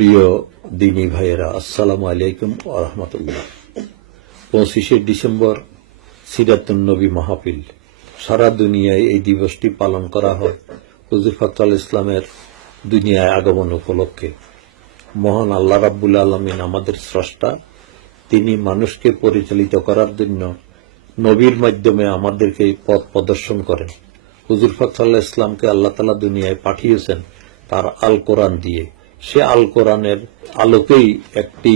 প্রিয় দিনী ভাইয়েরা, আসসালামু আলাইকুম ওয়া রাহমাতুল্লাহ। 25শে ডিসেম্বর সিরাতুন নবী মাহফিল। সারা দুনিয়ায় এই দিবসটি পালন করা হয় হুজুর ফাকরুল ইসলামের দুনিয়ায় আগমন উপলক্ষে। মহান আল্লাহ রাব্বুল আলামিন আমাদের স্রষ্টা। তিনি মানুষকে পরিচালিত করার জন্য নবীর মাধ্যমে আমাদেরকে পথ প্রদর্শন করেন। হুজুর ফাকরুল ইসলামকে আল্লাহ তাআলা দুনিয়ায় পাঠিয়েছেন তার আল কোরআন দিয়ে। সে আল কোরআনের আলোকেই একটি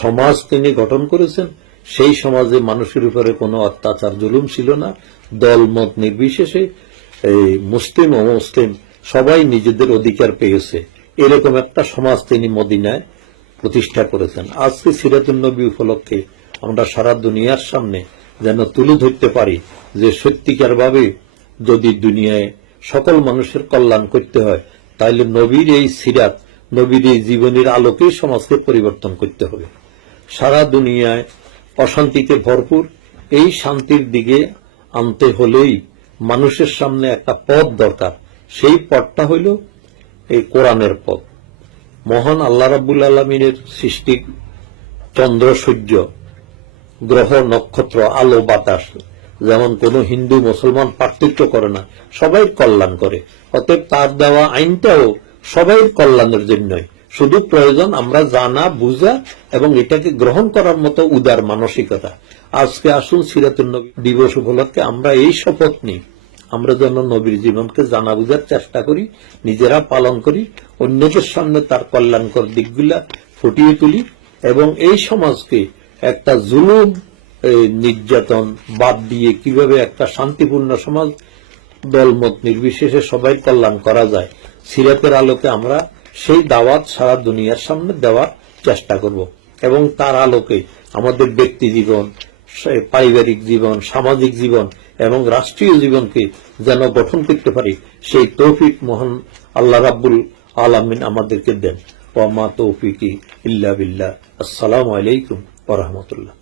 সমাজ তিনি গঠন করেছেন। সেই সমাজে মানুষের উপরে কোনো অত্যাচার জুলুম ছিল না। দলমত নির্বিশেষে মুসলিম ও মুসলিম সবাই নিজেদের অধিকার পেয়েছে। এরকম একটা সমাজ তিনি মদিনায় প্রতিষ্ঠা করেছেন। আজকে সিরাতুন নবী উপলক্ষে আমরা সারা দুনিয়ার সামনে যেন তুলে ধরতে পারি যে সত্যিকার ভাবে যদি দুনিয়ায় সকল মানুষের কল্যাণ করতে হয় তাহলে নবীর এই সিরাত, নবীর এই জীবনের আলোকেই সমাজকে পরিবর্তন করতে হবে। সারা দুনিয়ায় অশান্তিতে ভরপুর, এই শান্তির দিকে আনতে হলেই মানুষের সামনে একটা পথ দরকার। সেই পথটা হইল এই কোরআনের পথ। মহান আল্লাহ রাব্বুল আলামিনের সৃষ্টি চন্দ্র, সূর্য, গ্রহ, নক্ষত্র, আলো, বাতাস, যেমন কোন হিন্দু মুসলমান পার্থক্য করে না, সবাই কল্যাণ করে। অতএব তার দেওয়া আইনটাও সবাই কল্যাণের জন্যই। শুধু প্রয়োজন আমরা জানা, বুঝা এবং এটাকে গ্রহণ করার মতো উদার মানসিকতা। আজকে আসুন সিরাতুন নবী দিবস উপলক্ষে আমরা এই শপথ নিই, আমরা যেন নবীর জীবনকে জানা বুঝার চেষ্টা করি, নিজেরা পালন করি, অন্যদের সামনে তার কল্যাণকর দিকগুলা ফুটিয়ে তুলি এবং এই সমাজকে একটা জুলুম, নির্যাতন বাদ দিয়ে কিভাবে একটা শান্তিপূর্ণ সমাজ, দলমত নির্বিশেষে সবাই কল্যাণ করা যায়, সিরাতের আলোকে আমরা সেই দাওয়াত সারা দুনিয়ার সামনে দেওয়ার চেষ্টা করব এবং তার আলোকে আমাদের ব্যক্তি জীবন, পারিবারিক জীবন, সামাজিক জীবন এবং রাষ্ট্রীয় জীবনকে যেন গঠন করতে পারি, সেই তৌফিক মহান আল্লাহ রাব্বুল আলামিন আমাদেরকে দেন। ওয়া মা তৌফিকি ইল্লা বিল্লাহ। আসসালামু আলাইকুম ওয়া রাহমাতুল্লাহ।